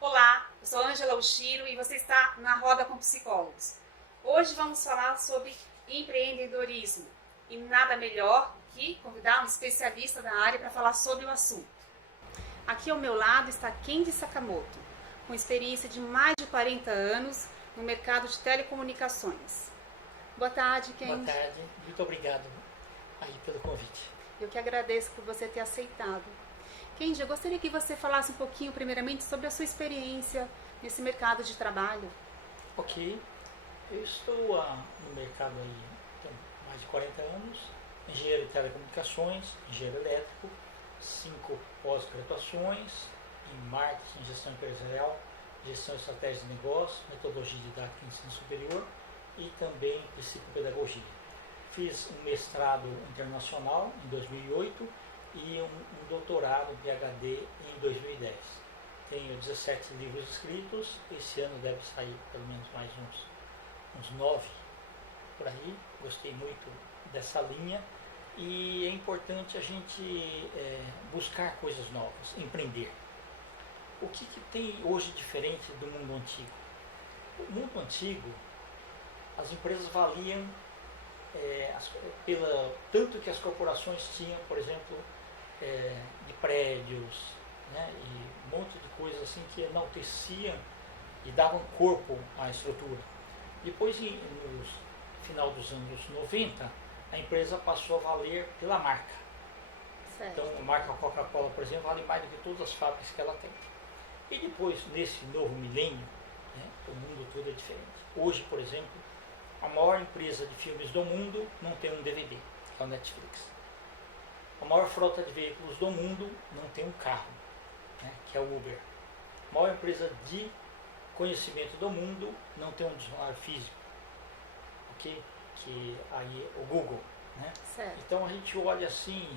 Olá, eu sou Ângela Ushiro e você está na Roda com Psicólogos. Hoje vamos falar sobre empreendedorismo e nada melhor que convidar um especialista da área para falar sobre o assunto. Aqui ao meu lado está Kendi Sakamoto, com experiência de mais de 40 anos no mercado de telecomunicações. Boa tarde, Kendi. Boa tarde, muito obrigado aí pelo convite. Eu que agradeço por você ter aceitado. Kendi, eu gostaria que você falasse um pouquinho, primeiramente, sobre a sua experiência nesse mercado de trabalho. Ok, eu estou no mercado aí há mais de 40 anos, engenheiro de telecomunicações, engenheiro elétrico, 5 pós-graduações em marketing, gestão empresarial, gestão e estratégia de negócios, metodologia didática e ensino superior e também psicopedagogia. Fiz um mestrado internacional em 2008 e um doutorado PhD em 2010. Tenho 17 livros escritos, esse ano deve sair pelo menos mais uns 9 por aí. Gostei muito dessa linha e é importante a gente buscar coisas novas, empreender. O que tem hoje diferente do mundo antigo? O mundo antigo, as empresas valiam tanto que as corporações tinham, por exemplo, de prédios, né, e um monte de coisas assim que enalteciam e davam corpo à estrutura. Depois, no final dos anos 90, a empresa passou a valer pela marca. Certo. Então, a marca Coca-Cola, por exemplo, vale mais do que todas as fábricas que ela tem. E depois, nesse novo milênio, né, o mundo todo é diferente. Hoje, por exemplo, a maior empresa de filmes do mundo não tem um DVD, que é o Netflix. A maior frota de veículos do mundo não tem um carro, né, que é o Uber. A maior empresa de conhecimento do mundo não tem um dicionário físico, okay? Que aí é o Google. Né? Certo. Então a gente olha assim,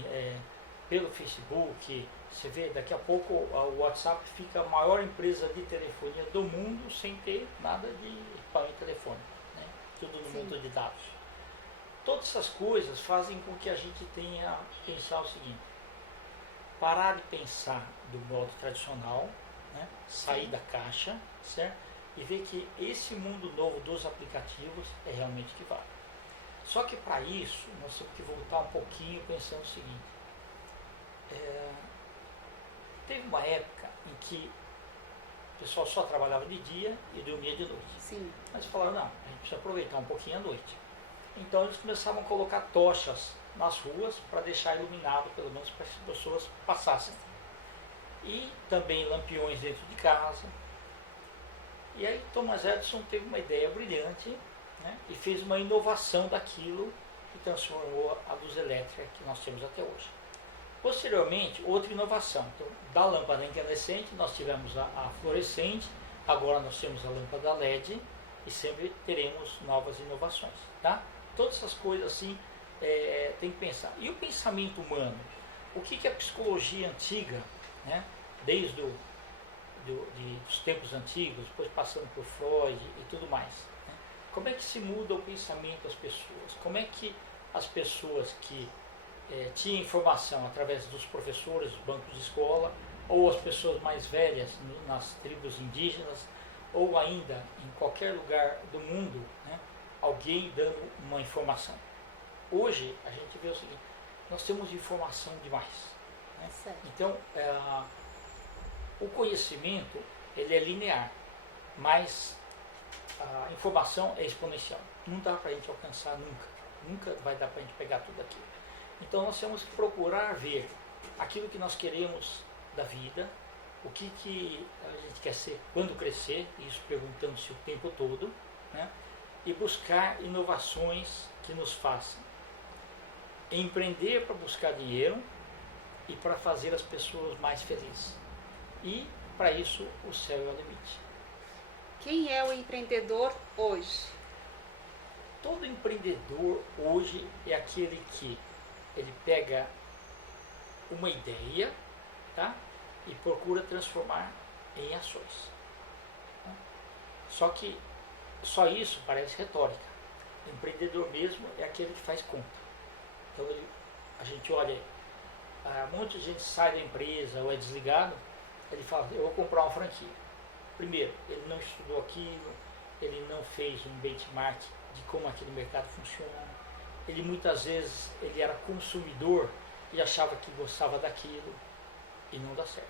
pelo Facebook, você vê, daqui a pouco o WhatsApp fica a maior empresa de telefonia do mundo sem ter nada de equipamento telefônico, né? Tudo no mundo de dados. Todas essas coisas fazem com que a gente tenha que pensar o seguinte: parar de pensar do modo tradicional, né? Sair da caixa, certo? E ver que esse mundo novo dos aplicativos é realmente que vale. Só que para isso nós temos que voltar um pouquinho pensando o seguinte: teve uma época em que o pessoal só trabalhava de dia e dormia de noite. Sim. Mas falaram, não, a gente precisa aproveitar um pouquinho a noite. Então eles começavam a colocar tochas nas ruas para deixar iluminado, pelo menos para que as pessoas passassem. E também lampiões dentro de casa. E aí Thomas Edison teve uma ideia brilhante, né, e fez uma inovação daquilo que transformou a luz elétrica que nós temos até hoje. Posteriormente, outra inovação. Então, da lâmpada incandescente nós tivemos a fluorescente, agora nós temos a lâmpada LED e sempre teremos novas inovações. Tá? Todas essas coisas assim tem que pensar. E o pensamento humano? O que a psicologia antiga, né, desde dos tempos antigos, depois passando por Freud e tudo mais, né, como é que se muda o pensamento das pessoas? Como é que as pessoas que tinham informação através dos professores, dos bancos de escola, ou as pessoas mais velhas nas tribos indígenas, ou ainda em qualquer lugar do mundo, né, alguém dando uma informação. Hoje a gente vê o seguinte: nós temos informação demais. Né? Então o conhecimento ele é linear, mas a informação é exponencial. Não dá para a gente alcançar nunca vai dar para a gente pegar tudo aquilo. Então nós temos que procurar ver aquilo que nós queremos da vida, o que a gente quer ser quando crescer, isso perguntando-se o tempo todo, né? E buscar inovações que nos façam empreender para buscar dinheiro e para fazer as pessoas mais felizes. E para isso o céu é o limite. Quem é o empreendedor hoje? Todo empreendedor hoje é aquele que ele pega uma ideia, tá? E procura transformar em ações. Só que só isso parece retórica. O empreendedor mesmo é aquele que faz conta. Então a gente olha, um monte de gente sai da empresa ou é desligado, ele fala, eu vou comprar uma franquia. primeiro, ele não estudou aquilo, ele não fez um benchmark de como aquele mercado funciona. Ele muitas vezes ele era consumidor e achava que gostava daquilo e não dá certo.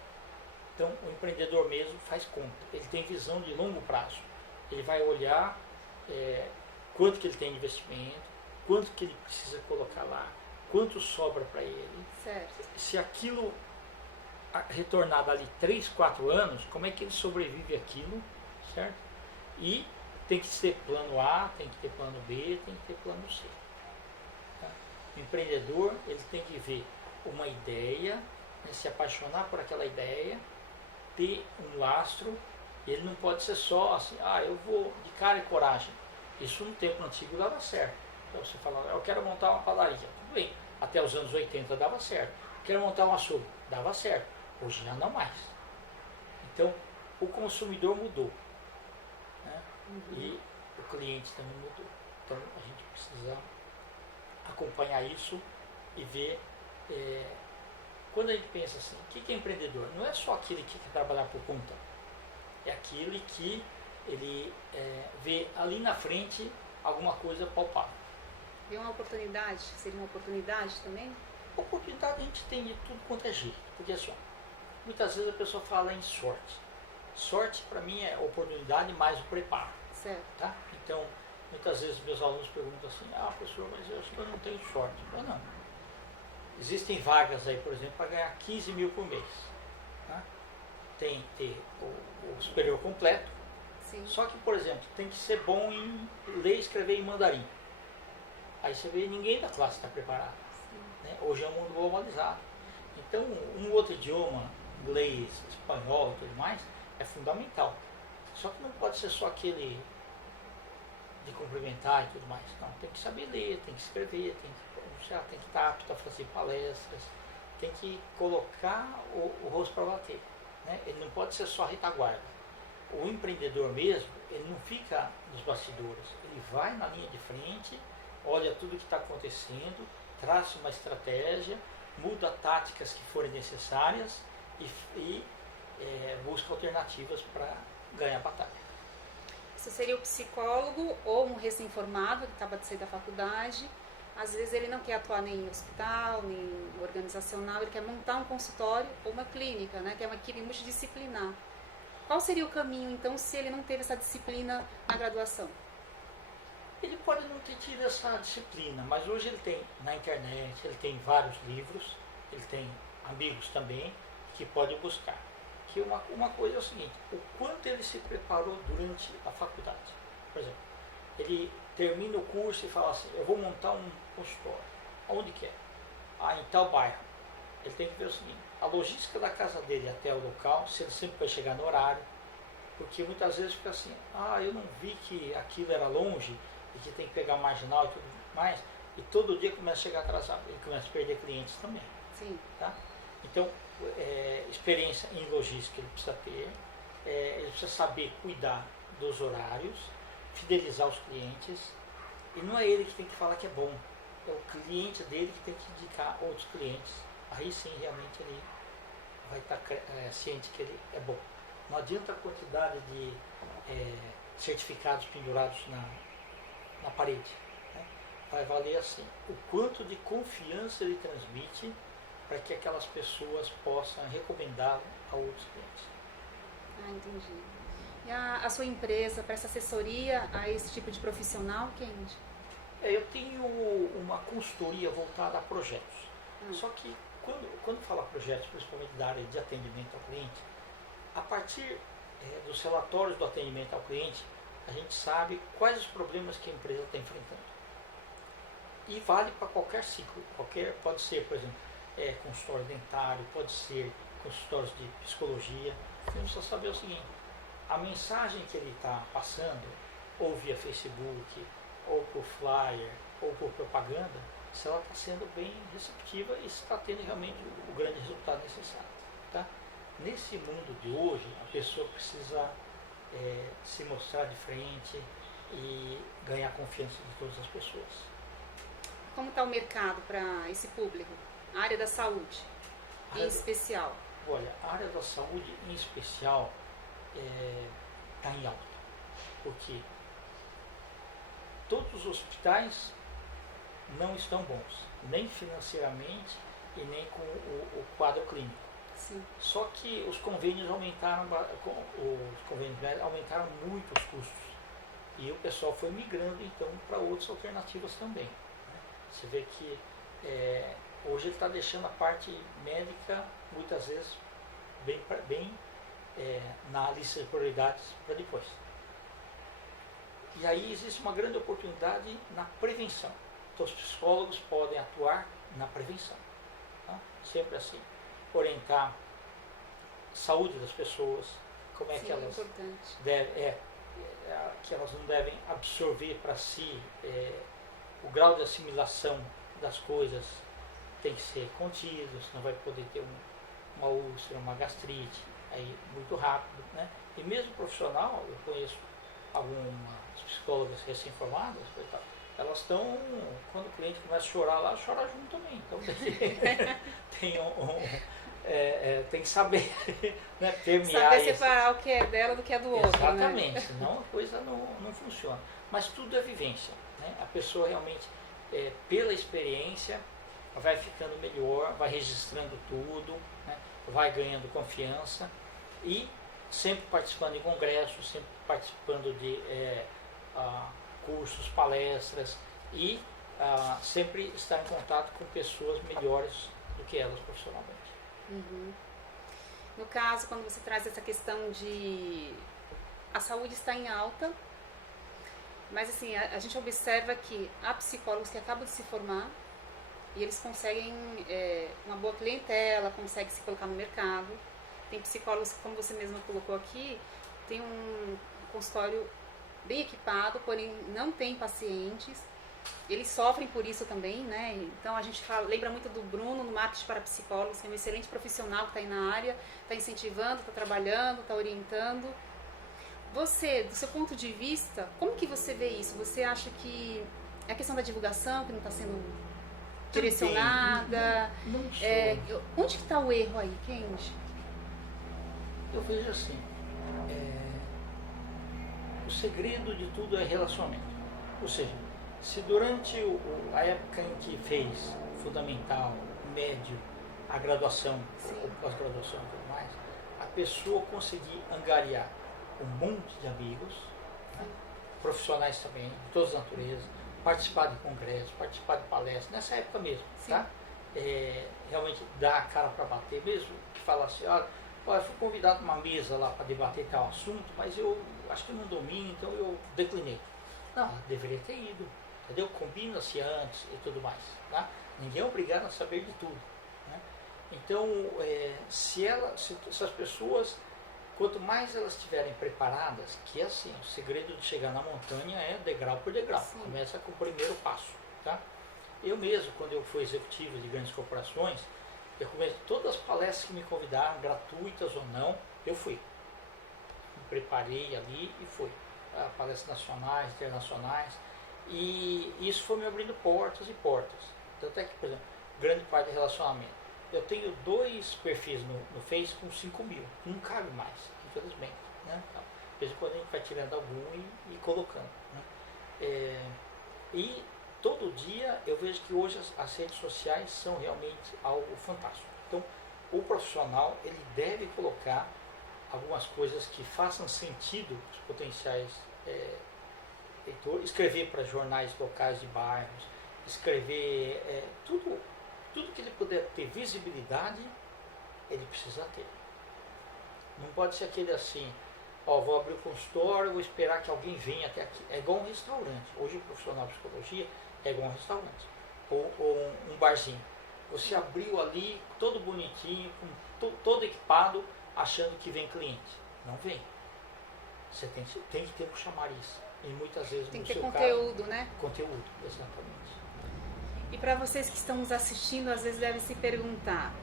Então o empreendedor mesmo faz conta, ele tem visão de longo prazo. Ele vai olhar quanto que ele tem de investimento, quanto que ele precisa colocar lá, quanto sobra para ele. Certo. Se aquilo retornar dali 3, 4 anos, como é que ele sobrevive aquilo, certo? E tem que ter plano A, tem que ter plano B, tem que ter plano C. Tá? O empreendedor, ele tem que ver uma ideia, né, se apaixonar por aquela ideia, ter um lastro. Ele não pode ser só assim, eu vou de cara e coragem. Isso no tempo antigo dava certo. Então você fala, eu quero montar uma padaria. Tudo bem, até os anos 80 dava certo. Quero montar um açougue. Dava certo. Hoje já não mais. Então, o consumidor mudou. Né? E o cliente também mudou. Então, a gente precisa acompanhar isso e ver. Quando a gente pensa assim, o que é empreendedor? Não é só aquele que quer trabalhar por conta. É aquele que ele vê ali na frente alguma coisa palpável. Vê uma oportunidade? Seria uma oportunidade também? Oportunidade a gente tem de tudo quanto é jeito. Porque assim, muitas vezes a pessoa fala em sorte. Sorte para mim é oportunidade mais o preparo. Certo. Tá? Então, muitas vezes meus alunos perguntam assim, professor, mas eu acho que eu não tenho sorte. Eu não. Existem vagas aí, por exemplo, para ganhar 15 mil por mês. Tá? Tem que ter o superior completo. Sim. Só que, por exemplo, tem que ser bom em ler e escrever em mandarim. Aí você vê, ninguém da classe está preparado. Né? Hoje é um mundo globalizado. Então, um outro idioma, inglês, espanhol e tudo mais, é fundamental. Só que não pode ser só aquele de cumprimentar e tudo mais. Não, tem que saber ler, tem que escrever, tem que estar apto a fazer palestras, tem que colocar o rosto para bater. Né? Ele não pode ser só retaguarda. O empreendedor mesmo, ele não fica nos bastidores, ele vai na linha de frente, olha tudo que está acontecendo, traça uma estratégia, muda táticas que forem necessárias e busca alternativas para ganhar a batalha. Isso seria o psicólogo ou um recém-formado que acaba de sair da faculdade. Às vezes ele não quer atuar nem em hospital, nem organizacional, ele quer montar um consultório ou uma clínica, né, que é uma equipe multidisciplinar. Qual seria o caminho, então, se ele não teve essa disciplina na graduação? Ele pode não ter tido essa disciplina, mas hoje ele tem na internet, ele tem vários livros, ele tem amigos também que pode buscar. Que uma coisa é o seguinte, o quanto ele se preparou durante a faculdade. Por exemplo, ele termina o curso e fala assim, eu vou montar um consultório. Aonde que é? Em tal bairro. Ele tem que ver o seguinte, a logística da casa dele até o local, se ele sempre vai chegar no horário, porque muitas vezes fica assim, eu não vi que aquilo era longe e que tem que pegar marginal e tudo mais, e todo dia começa a chegar atrasado, ele começa a perder clientes também. Sim. Tá? Então, experiência em logística ele precisa ter, ele precisa saber cuidar dos horários, fidelizar os clientes, e não é ele que tem que falar que é bom, é o cliente dele que tem que indicar outros clientes. Aí sim, realmente ele vai estar ciente que ele é bom. Não adianta a quantidade de certificados pendurados na parede. Né? Vai valer assim, o quanto de confiança ele transmite para que aquelas pessoas possam recomendá-lo a outros clientes. Entendi. E a sua empresa presta assessoria a esse tipo de profissional, Kennedy? Eu tenho uma consultoria voltada a projetos. Só que quando fala projetos, principalmente da área de atendimento ao cliente, a partir dos relatórios do atendimento ao cliente, a gente sabe quais os problemas que a empresa está enfrentando. E vale para qualquer ciclo, pode ser, por exemplo, consultório dentário, pode ser consultórios de psicologia. Você precisa saber o seguinte, a mensagem que ele está passando, ou via Facebook, ou por flyer, ou por propaganda, se ela está sendo bem receptiva e se está tendo realmente o grande resultado necessário. Tá? Nesse mundo de hoje, a pessoa precisa se mostrar de frente e ganhar a confiança de todas as pessoas. Como está o mercado para esse público? A área da saúde, em especial? Olha, a área da saúde em especial, está em alta. Porque todos os hospitais não estão bons, nem financeiramente e nem com o quadro clínico. Sim. Só que os convênios aumentaram muito os custos. E o pessoal foi migrando então para outras alternativas também. Você vê que hoje ele está deixando a parte médica muitas vezes bem na lista de prioridades para depois. E aí existe uma grande oportunidade na prevenção. Então os psicólogos podem atuar na prevenção. Tá? Sempre assim. Orientar a saúde das pessoas, como é que elas devem, que elas não devem absorver para si, o grau de assimilação das coisas tem que ser contido, senão vai poder ter uma úlcera, uma gastrite, aí muito rápido, né? E mesmo profissional, eu conheço algumas psicólogas recém-formadas, elas estão, quando o cliente começa a chorar lá, chora junto também. Então tem que saber, né, permear. Saber separar o que é dela do que é do outro. Exatamente, né? Senão a coisa não funciona. Mas tudo é vivência. Né? A pessoa realmente, pela experiência, vai ficando melhor, vai registrando tudo, né? Vai ganhando confiança e sempre participando de congressos, sempre participando de cursos, palestras e sempre estar em contato com pessoas melhores do que elas profissionalmente. Uhum. No caso, quando você traz essa questão de a saúde está em alta, mas assim, a gente observa que há psicólogos que acabam de se formar e eles conseguem uma boa clientela, conseguem se colocar no mercado. Tem psicólogos, como você mesma colocou aqui, tem um consultório bem equipado, porém não tem pacientes. Eles sofrem por isso também, né? Então a gente lembra muito do Bruno no Marketing para Psicólogos, que é um excelente profissional que está aí na área, está incentivando, está trabalhando, está orientando. Você, do seu ponto de vista, como que você vê isso? Você acha que é a questão da divulgação que não está sendo direcionada? Não sou. Onde que está o erro aí, Kendi? Eu vejo assim, o segredo de tudo é relacionamento. Ou seja, se durante a época em que fez fundamental, médio, a graduação, ou pós-graduação e tudo mais, a pessoa conseguir angariar um monte de amigos, né? Profissionais também, de todas as naturezas, participar de congressos, participar de palestras, nessa época mesmo, tá? Realmente dar a cara para bater, mesmo que falasse, eu fui convidado para uma mesa lá para debater tal assunto, mas eu acho que não domino, então eu declinei. Não, deveria ter ido, entendeu? Combina-se antes e tudo mais, tá? Ninguém é obrigado a saber de tudo, né? Então, se as pessoas, quanto mais elas estiverem preparadas, que é assim, o segredo de chegar na montanha é degrau por degrau. Sim. Começa com o primeiro passo, tá? Eu mesmo, quando eu fui executivo de grandes corporações, eu comecei todas as palestras que me convidaram, gratuitas ou não, eu fui. Me preparei ali e fui. Palestras nacionais, internacionais, e isso foi me abrindo portas e portas. Tanto é que, por exemplo, grande parte de relacionamento. Eu tenho 2 perfis no Face com 5 mil, não cabe mais, infelizmente. Né? Então, de vez em quando a gente vai tirando algum e colocando. Né? E todo dia eu vejo que hoje as redes sociais são realmente algo fantástico. Então, o profissional ele deve colocar algumas coisas que façam sentido para os potenciais leitores, escrever para jornais locais de bairros, escrever tudo que ele puder ter visibilidade, ele precisa ter. Não pode ser aquele assim, vou abrir o consultório, vou esperar que alguém venha até aqui. É igual um restaurante. Hoje o profissional de psicologia é igual um restaurante. Ou um barzinho. Você abriu ali, todo bonitinho, todo equipado, achando que vem cliente. Não vem. Você tem que ter um chamariz. E muitas vezes tem no que ter seu conteúdo, caso, né? Conteúdo, exatamente. E para vocês que estão nos assistindo, às vezes devem se perguntar,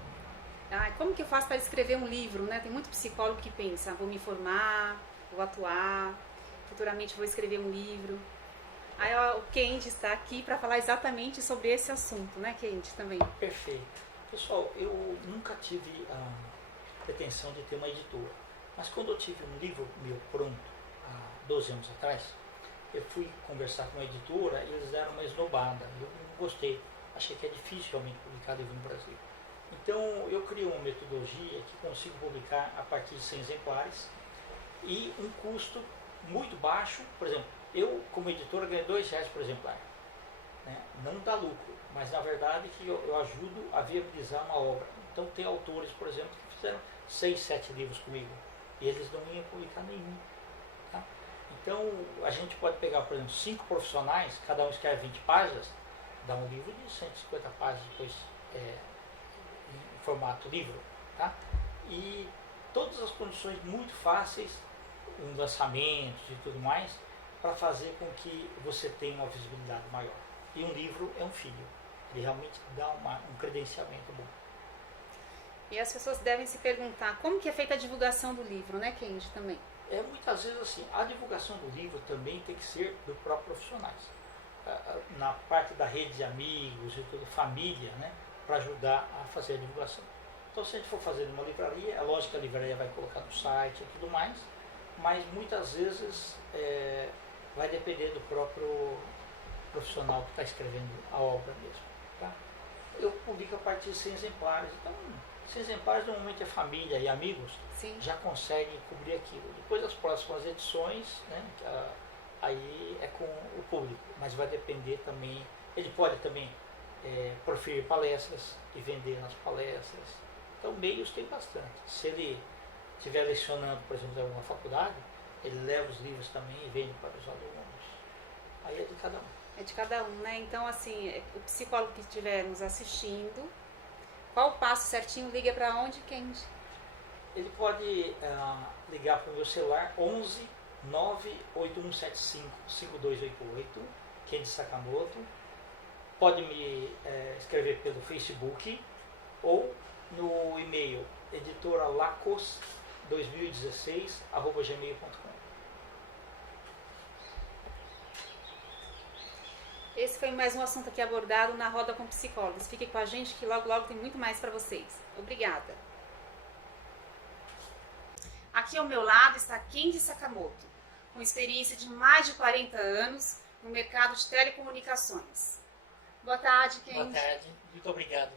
como que eu faço para escrever um livro, né? Tem muito psicólogo que pensa, vou me formar, vou atuar, futuramente vou escrever um livro. Aí o Kendi está aqui para falar exatamente sobre esse assunto, né, Kendi, também? Perfeito. Pessoal, eu nunca tive a pretensão de ter uma editora, mas quando eu tive um livro meu pronto, há 12 anos atrás, eu fui conversar com uma editora e eles deram uma esnobada. Eu não gostei. Achei que é difícil realmente publicar livro no Brasil. Então eu criei uma metodologia que consigo publicar a partir de 100 exemplares e um custo muito baixo. Por exemplo, eu como editora ganho R$2 por exemplar. Né? Não dá lucro, mas na verdade que eu ajudo a viabilizar uma obra. Então tem autores, por exemplo, que fizeram 6, 7 livros comigo e eles não iam publicar nenhum. Tá? Então a gente pode pegar, por exemplo, 5 profissionais, cada um escreve 20 páginas, dá um livro de 150 páginas depois em formato livro. Tá? E todas as condições muito fáceis, um lançamento e tudo mais, para fazer com que você tenha uma visibilidade maior. E um livro é um filho, ele realmente dá um credenciamento bom. E as pessoas devem se perguntar como que é feita a divulgação do livro, né, Kendi, também? Muitas vezes assim, a divulgação do livro também tem que ser do próprio profissionais. Na parte da rede de amigos e tudo, família, né, para ajudar a fazer a divulgação. Então se a gente for fazer numa livraria, é lógico que a livraria vai colocar no site e tudo mais, mas muitas vezes vai depender do próprio profissional que está escrevendo a obra mesmo. Tá? Eu publico a partir de 100 exemplares, então 100 exemplares normalmente a família e amigos já conseguem cobrir aquilo. Depois das próximas edições, né, aí é com o público, mas vai depender também, ele pode também proferir palestras e vender nas palestras. Então meios tem bastante. Se ele estiver lecionando, por exemplo, em alguma faculdade, ele leva os livros também e vende para os alunos. Aí é de cada um. É de cada um, né? Então, assim, o psicólogo que estiver nos assistindo, qual o passo certinho? Liga para onde, Kendi? Ele pode ligar para o meu celular 11 98175 5288, Kendi Sakamoto. Pode me escrever pelo Facebook ou no e-mail editoralacos2016@gmail.com. Esse foi mais um assunto aqui abordado na Roda com Psicólogos. Fique com a gente que logo logo tem muito mais para vocês. Obrigada. Aqui ao meu lado está Kendi Sakamoto, com experiência de mais de 40 anos no mercado de telecomunicações. Boa tarde, Kendi. Boa tarde, muito obrigado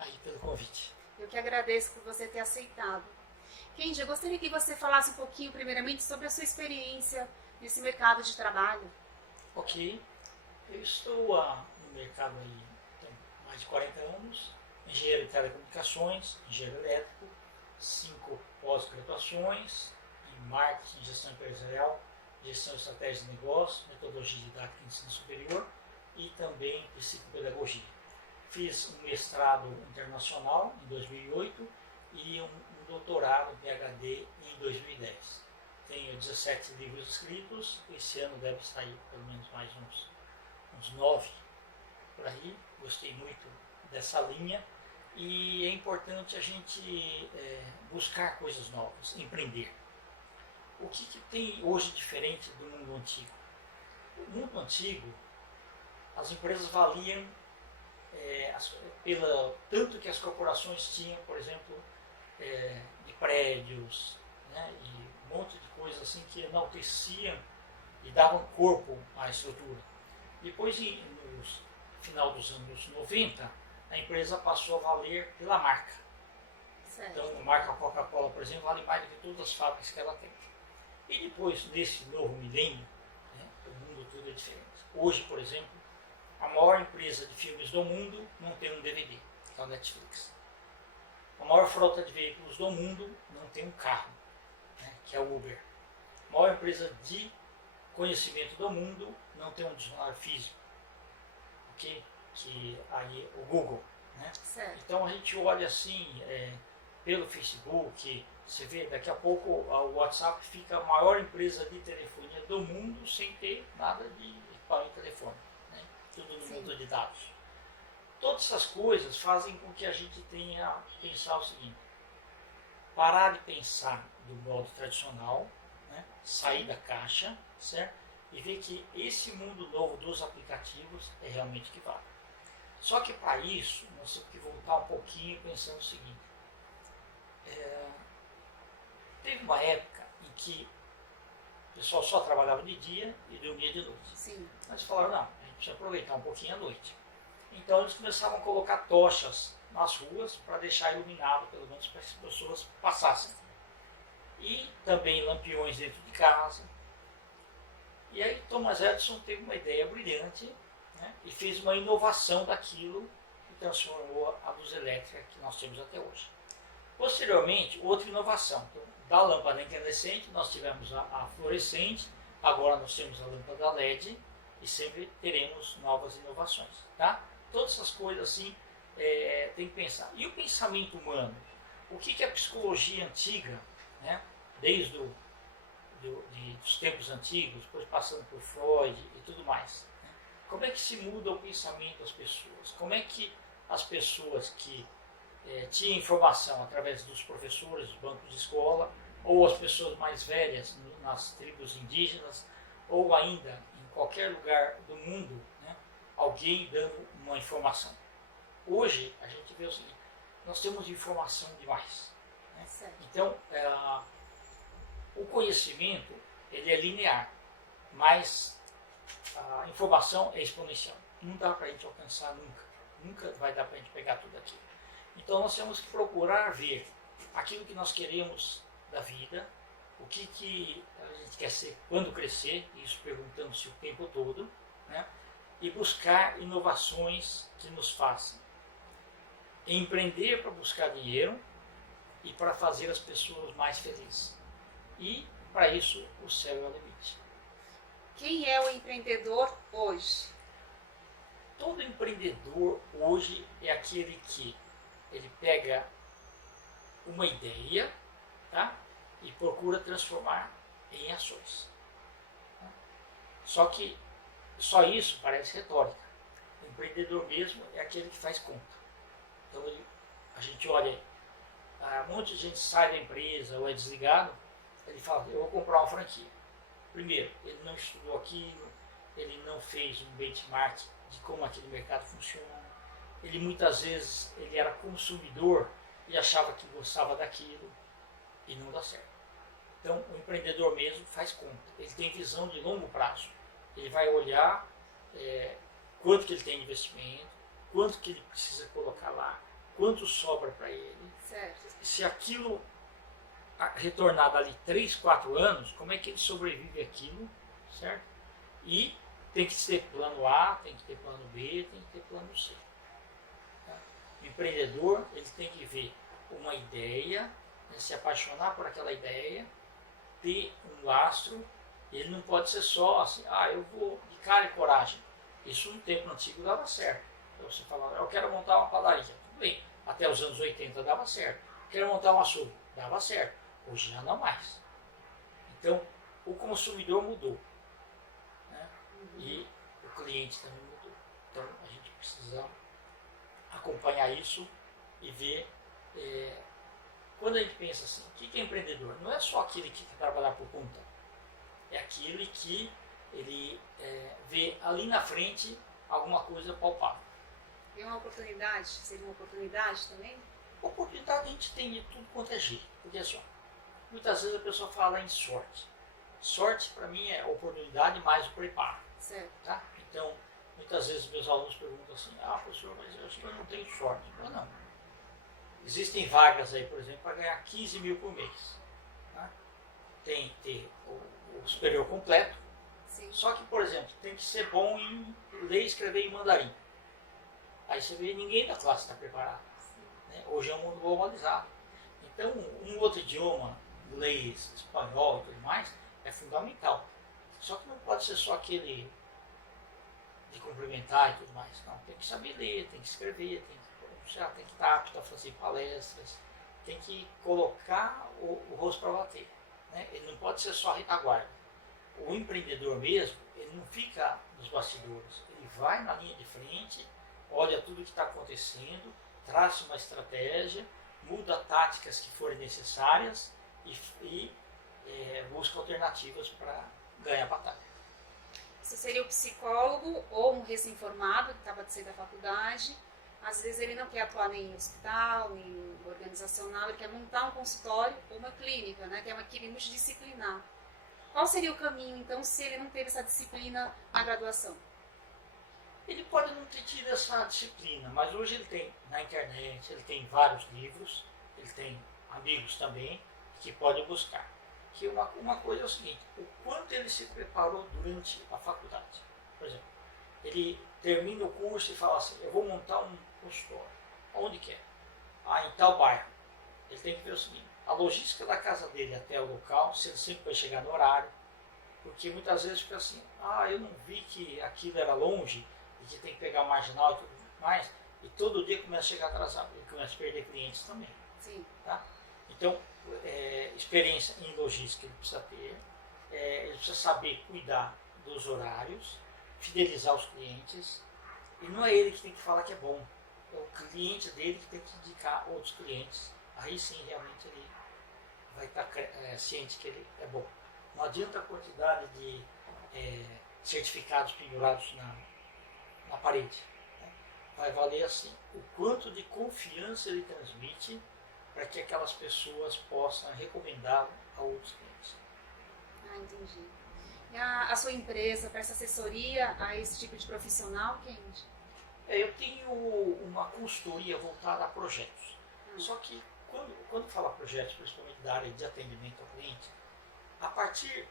aí pelo convite. Eu que agradeço por você ter aceitado. Kendi, eu gostaria que você falasse um pouquinho, primeiramente, sobre a sua experiência nesse mercado de trabalho. Ok. Eu estou no mercado aí tem mais de 40 anos, engenheiro de telecomunicações, engenheiro elétrico, 5 pós-graduações em marketing, gestão empresarial, gestão de estratégia de negócio, metodologia didática e ensino superior e também psicopedagogia. Fiz um mestrado internacional em 2008 e um doutorado, PhD, em 2010. Tenho 17 livros escritos, esse ano deve sair pelo menos mais uns 9 por aí. Gostei muito dessa linha e é importante a gente buscar coisas novas, empreender. O que tem hoje diferente do mundo antigo? No mundo antigo, as empresas valiam tanto que as corporações tinham, por exemplo, de prédios, né, e um monte de coisas assim que enalteciam e davam corpo à estrutura. Depois, no final dos anos 90, a empresa passou a valer pela marca. Certo. Então, a marca Coca-Cola, por exemplo, vale mais do que todas as fábricas que ela tem. E depois desse novo milênio, né, o mundo todo é diferente. Hoje, por exemplo, a maior empresa de filmes do mundo não tem um DVD, que é a Netflix. A maior frota de veículos do mundo não tem um carro, né, que é o Uber. A maior empresa de conhecimento do mundo não tem um dicionário físico, ok? Que aí o Google, né? Certo. Então a gente olha assim pelo Facebook, você vê daqui a pouco o WhatsApp fica a maior empresa de telefonia do mundo sem ter nada de equipamento de telefone, né? Tudo no mundo de dados. Todas essas coisas fazem com que a gente tenha que pensar o seguinte: parar de pensar do modo tradicional, né? Sair da caixa, certo? E ver que esse mundo novo dos aplicativos é realmente que vale. Só que para isso, nós temos que voltar um pouquinho pensando o seguinte. Teve uma época em que pessoal só trabalhava de dia e dormia de noite. Sim. Mas falaram, não, a gente precisa aproveitar um pouquinho a noite. Então eles começavam a colocar tochas nas ruas para deixar iluminado, pelo menos para que as pessoas passassem. E também lampiões dentro de casa. E aí Thomas Edison teve uma ideia brilhante, né, e fez uma inovação daquilo que transformou a luz elétrica que nós temos até hoje. Posteriormente, outra inovação. Então, da lâmpada incandescente, nós tivemos a fluorescente, agora nós temos a lâmpada LED e sempre teremos novas inovações. Tá? Todas essas coisas assim, tem que pensar. E o pensamento humano? O que a psicologia antiga, né, desde dos tempos antigos, depois passando por Freud e tudo mais, né? Como é que se muda o pensamento das pessoas? Como é que as pessoas que tinham informação através dos professores, dos bancos de escola, ou as pessoas mais velhas nas tribos indígenas, ou ainda em qualquer lugar do mundo, né, alguém dando uma informação. Hoje a gente vê o seguinte, nós temos informação demais. Né? Então, o conhecimento ele é linear, mas a informação é exponencial. Não dá para a gente alcançar nunca. Nunca vai dar para a gente pegar tudo aquilo. Então nós temos que procurar ver aquilo que nós queremos da vida, o que a gente quer ser quando crescer, isso perguntando-se o tempo todo, né? E buscar inovações que nos façam empreender para buscar dinheiro e para fazer as pessoas mais felizes. E, para isso, o céu é o limite. Quem é o empreendedor hoje? Todo empreendedor hoje é aquele que ele pega uma ideia, tá? E procura transformar em ações. Só que só isso parece retórica. O empreendedor mesmo é aquele que faz conta. Então a gente olha, um monte de gente sai da empresa ou é desligado, ele fala, eu vou comprar uma franquia. Primeiro, ele não estudou aquilo, ele não fez um benchmark de como aquele mercado funciona. Ele muitas vezes ele era consumidor e achava que gostava daquilo e não dá certo. Então o empreendedor mesmo faz conta, ele tem visão de longo prazo. Ele vai olhar quanto que ele tem de investimento, quanto que ele precisa colocar lá, quanto sobra para ele. Certo. Se aquilo retornar dali 3, 4 anos, como é que ele sobrevive aquilo, certo? E tem que ter plano A, tem que ter plano B, tem que ter plano C. Tá? O empreendedor, ele tem que ver uma ideia, né, se apaixonar por aquela ideia, ter um lastro. Ele não pode ser só assim, eu vou de cara e coragem. Isso no tempo antigo dava certo. Então você falava, eu quero montar uma padaria. Tudo bem, até os anos 80 dava certo. Quero montar um açougue. Dava certo. Hoje já não mais. Então, o consumidor mudou. Né? E o cliente também mudou. Então, a gente precisa acompanhar isso e ver. Quando a gente pensa assim, o que é empreendedor? Não é só aquele que quer trabalhar por conta. É aquele que ele vê ali na frente alguma coisa palpável. E uma oportunidade? Seria uma oportunidade também? Oportunidade a gente tem de tudo quanto é jeito. Porque é só, muitas vezes a pessoa fala em sorte. Sorte para mim é oportunidade mais o preparo. Certo. Tá? Então, muitas vezes meus alunos perguntam assim, professor, mas eu acho que eu não tenho sorte. Eu não. Existem vagas aí, por exemplo, para ganhar 15 mil por mês. Tá? Tem que ter o superior completo. Sim. Só que, por exemplo, tem que ser bom em ler e escrever em mandarim. Aí você vê, ninguém da classe está preparado. Né? Hoje é um mundo globalizado. Então, um outro idioma, inglês, espanhol e tudo mais, é fundamental. Só que não pode ser só aquele de cumprimentar e tudo mais. Não, tem que saber ler, tem que escrever, tem que estar apto a fazer palestras, tem que colocar o rosto para bater. Né? Ele não pode ser só retaguarda. O empreendedor mesmo, ele não fica nos bastidores, ele vai na linha de frente, olha tudo o que está acontecendo, traça uma estratégia, muda táticas que forem necessárias e busca alternativas para ganhar a batalha. Você seria o psicólogo ou um recém-formado que acaba de sair da faculdade. Às vezes ele não quer atuar nem em hospital, nem em organizacional, ele quer montar um consultório ou uma clínica, né, que é uma equipe multidisciplinar. Qual seria o caminho, então, se ele não teve essa disciplina na graduação? Ele pode não ter tido essa disciplina, mas hoje ele tem na internet, ele tem vários livros, ele tem amigos também que podem buscar. Que uma coisa é o seguinte, o quanto ele se preparou durante a faculdade. Por exemplo, ele termina o curso e fala assim, eu vou montar um consultório. Onde quer? Em tal bairro. Ele tem que ver o seguinte, a logística da casa dele até o local, se ele sempre vai chegar no horário, porque muitas vezes fica assim, eu não vi que aquilo era longe, e que tem que pegar o marginal e tudo mais, e todo dia começa a chegar atrasado, ele começa a perder clientes também. Sim. Tá? Então, experiência em logística ele precisa ter, ele precisa saber cuidar dos horários, fidelizar os clientes, e não é ele que tem que falar que é bom, é o cliente dele que tem que indicar outros clientes, aí sim realmente ele vai estar ciente que ele é bom. Não adianta a quantidade de certificados pendurados na parede. Né? Vai valer assim, o quanto de confiança ele transmite para que aquelas pessoas possam recomendá-lo a outros clientes. Entendi. E a sua empresa presta assessoria a esse tipo de profissional, Kendi? Eu tenho uma consultoria voltada a projetos. Só que quando fala projetos, principalmente da área de atendimento ao cliente, a partir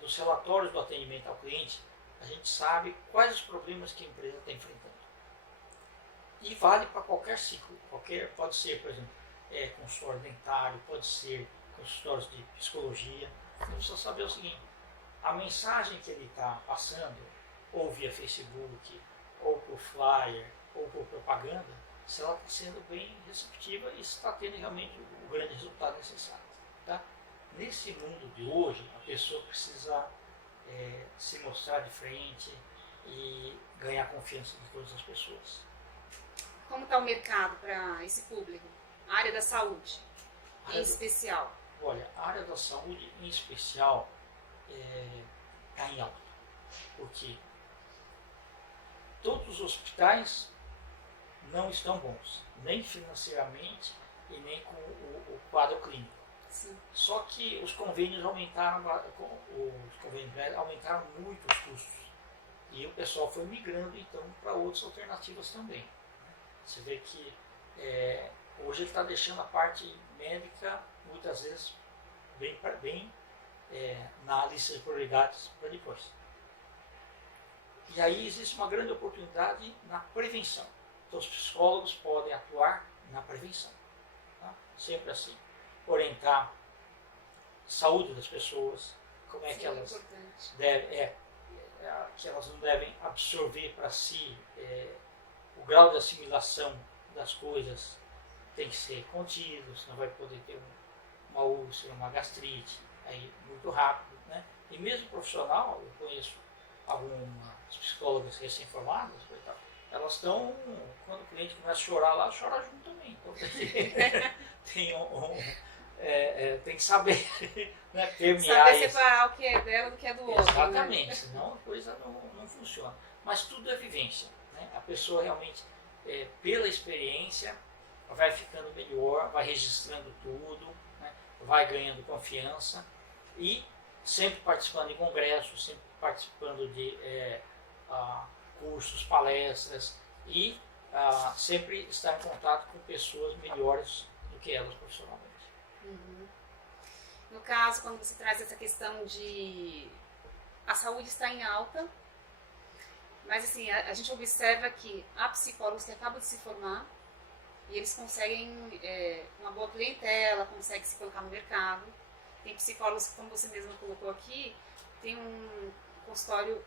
dos relatórios do atendimento ao cliente, a gente sabe quais os problemas que a empresa está enfrentando. E vale para qualquer ciclo. Pode ser, por exemplo, consultório dentário, pode ser consultórios de psicologia. Então precisa saber o seguinte, a mensagem que ele está passando, ou via Facebook, ou por flyer, ou por propaganda, se ela está sendo bem receptiva e se está tendo realmente o grande resultado necessário. Tá? Nesse mundo de hoje, a pessoa precisa se mostrar de frente e ganhar a confiança de todas as pessoas. Como está o mercado para esse público? A área da saúde, em especial? Olha, a área da saúde, em especial, está em alta. Porque todos os hospitais não estão bons, nem financeiramente e nem com o quadro clínico. Sim. Só que os convênios aumentaram muito os custos. E o pessoal foi migrando então para outras alternativas também. Você vê que hoje ele está deixando a parte médica muitas vezes bem na lista de prioridades para depois. E aí existe uma grande oportunidade na prevenção. Então os psicólogos podem atuar na prevenção. Tá? Sempre assim. Orientar a saúde das pessoas, como é que elas devem, que elas não devem absorver para si, o grau de assimilação das coisas tem que ser contido, senão vai poder ter uma úlcera, uma gastrite, aí muito rápido, né? E mesmo profissional, eu conheço algumas psicólogas recém-formadas, elas estão, quando o cliente começa a chorar lá, chora junto também. Então tem que saber, né, permear saber separar o que é dela do que é do outro. Exatamente, né? Senão a coisa não funciona. Mas tudo é vivência. Né? A pessoa realmente, pela experiência, vai ficando melhor, vai registrando tudo, né? Vai ganhando confiança e sempre participando de congressos, sempre participando de cursos, palestras e sempre estar em contato com pessoas melhores do que elas profissionalmente. Uhum. No caso, quando você traz essa questão de a saúde está em alta, mas assim, a gente observa que há psicólogos que acabam de se formar e eles conseguem uma boa clientela, conseguem se colocar no mercado. Tem psicólogos que, como você mesmo colocou aqui, tem um consultório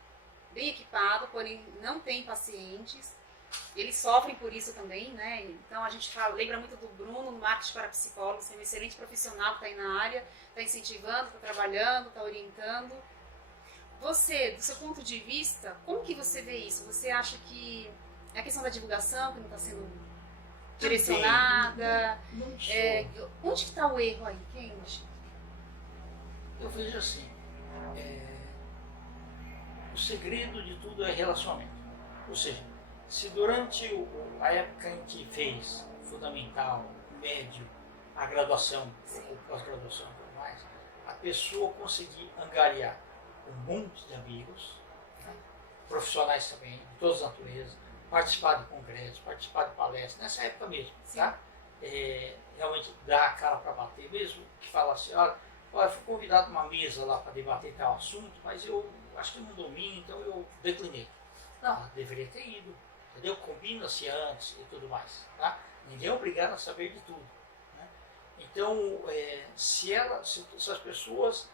bem equipado, porém não tem pacientes. Eles sofrem por isso também, né? Então a gente lembra muito do Bruno, no marketing para psicólogos, é um excelente profissional que está aí na área, está incentivando, está trabalhando, está orientando. Você, do seu ponto de vista, como que você vê isso? Você acha que é a questão da divulgação que não está sendo direcionada? Onde que está o erro aí, Kendi? Eu vejo assim, o segredo de tudo é relacionamento. Ou seja, se durante a época em que fez fundamental, médio, a graduação, ou pós-graduação e tudo mais, a pessoa conseguir angariar um monte de amigos, né, profissionais também, de todas as naturezas, participar de congressos, participar de palestras, nessa época mesmo, tá? Realmente dar a cara para bater, mesmo que fala assim, olha, eu fui convidado a uma mesa lá para debater tal assunto, mas eu acho que eu não domino, então eu declinei. Não, ela deveria ter ido, entendeu? Combina-se antes e tudo mais, tá? Ninguém é obrigado a saber de tudo, né? Então, se as pessoas,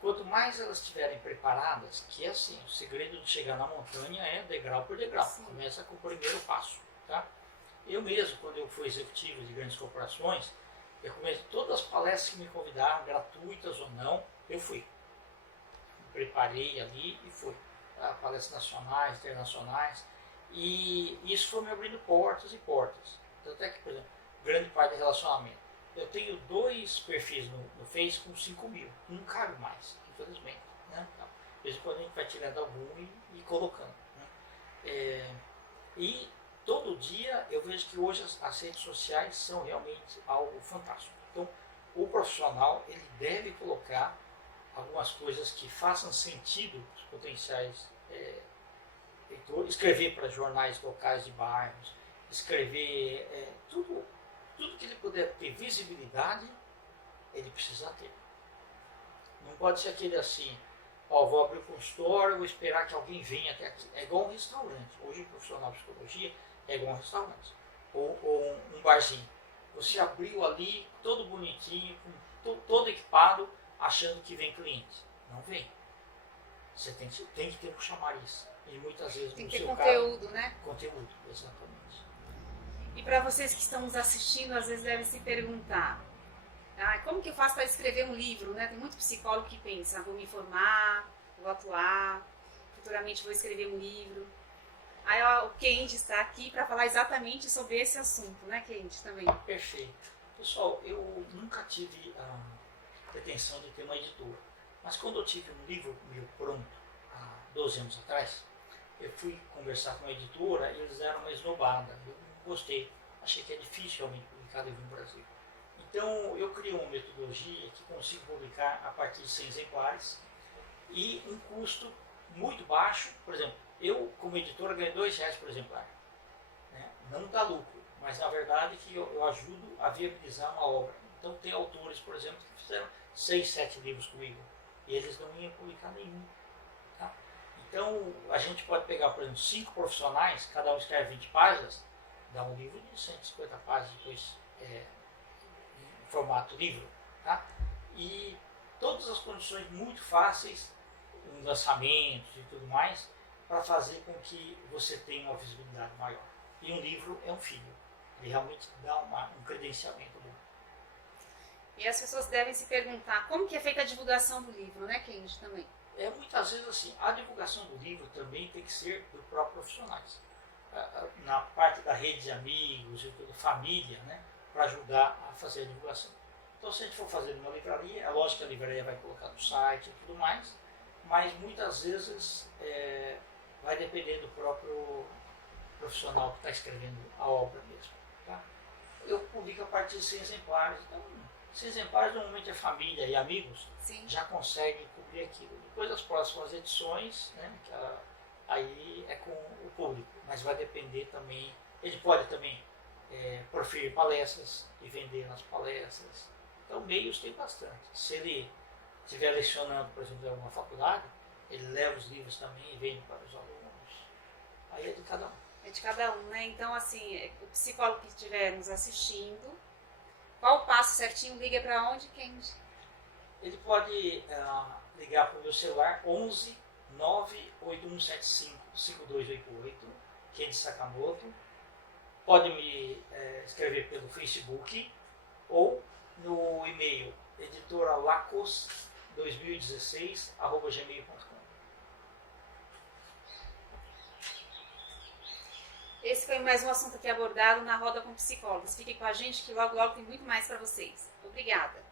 quanto mais elas estiverem preparadas, que é assim, o segredo de chegar na montanha é degrau por degrau. Sim. Começa com o primeiro passo, tá? Eu mesmo, quando eu fui executivo de grandes corporações, eu comecei todas as palestras que me convidaram, gratuitas ou não, eu fui. Me preparei ali e fui. Tá? Palestras nacionais, internacionais, e isso foi me abrindo portas e portas. Tanto é que, por exemplo, grande parte do relacionamento. Eu tenho 2 perfis no Face com 5 mil. Não cabe mais, infelizmente. Né? Então, de vez em quando a gente vai tirando algum e colocando. Né? E todo dia eu vejo que hoje as redes sociais são realmente algo fantástico. Então, o profissional ele deve colocar algumas coisas que façam sentido para os potenciais leitores, escrever para jornais locais de bairros, escrever tudo que ele puder ter visibilidade, ele precisa ter. Não pode ser aquele assim, vou abrir o consultório, vou esperar que alguém venha até aqui. É igual um restaurante. Hoje, o profissional de psicologia é igual um restaurante. Ou um barzinho. Você abriu ali, todo bonitinho, todo equipado, achando que vem cliente. Não vem. Você tem que ter um chamariz. E muitas vezes tem no que ter seu conteúdo, caso, né? Conteúdo, exatamente. E para vocês que estão nos assistindo, às vezes devem se perguntar, como que eu faço para escrever um livro, né? Tem muito psicólogo que pensa, vou me formar, vou atuar, futuramente vou escrever um livro. Aí o Kendi está aqui para falar exatamente sobre esse assunto, né, Kendi, também? Perfeito. Pessoal, eu nunca tive a pretensão de ter uma editora, mas quando eu tive um livro meu pronto, há 12 anos atrás, eu fui conversar com uma editora e eles deram uma esnobada. Eu não gostei, achei que é difícil realmente publicar livro no Brasil. Então eu criei uma metodologia que consigo publicar a partir de 100 exemplares e um custo muito baixo. Por exemplo, eu como editora ganho R$2 por exemplar. Né? Não dá lucro, mas na verdade que eu ajudo a viabilizar uma obra. Então tem autores, por exemplo, que fizeram 6, 7 livros comigo e eles não iam publicar nenhum. Tá? Então a gente pode pegar, por exemplo, 5 profissionais, cada um escreve 20 páginas, dá um livro de 150 páginas depois em formato livro. Tá? E todas as condições muito fáceis, lançamentos e tudo mais, para fazer com que você tenha uma visibilidade maior. E um livro é um filho. Ele realmente dá um credenciamento bom. E as pessoas devem se perguntar como que é feita a divulgação do livro, né, Kendi, também? Muitas vezes assim, a divulgação do livro também tem que ser do próprio profissionais. Na parte da rede de amigos e da família, né, para ajudar a fazer a divulgação. Então, se a gente for fazer numa livraria, é lógico que a livraria vai colocar no site e tudo mais, mas muitas vezes vai depender do próprio profissional que está escrevendo a obra mesmo. Tá? Eu publico a partir de 100 exemplares, então 100 exemplares normalmente a família e amigos já conseguem cobrir aquilo. Depois das próximas edições, né, aí é com o público, mas vai depender também, ele pode também proferir palestras e vender nas palestras. Então meios tem bastante. Se ele estiver lecionando, por exemplo, em alguma faculdade, ele leva os livros também e vende para os alunos. Aí é de cada um. É de cada um, né? Então, assim, o psicólogo que estiver nos assistindo, qual o passo certinho? Liga para onde, Kendi? Ele pode ligar para o meu celular 11 98175 5288, Kendi Sakamoto. Pode me escrever pelo Facebook ou no e-mail editoralacos2016@gmail.com. Esse foi mais um assunto aqui abordado na Roda com Psicólogos. Fiquem com a gente que logo, logo tem muito mais para vocês. Obrigada.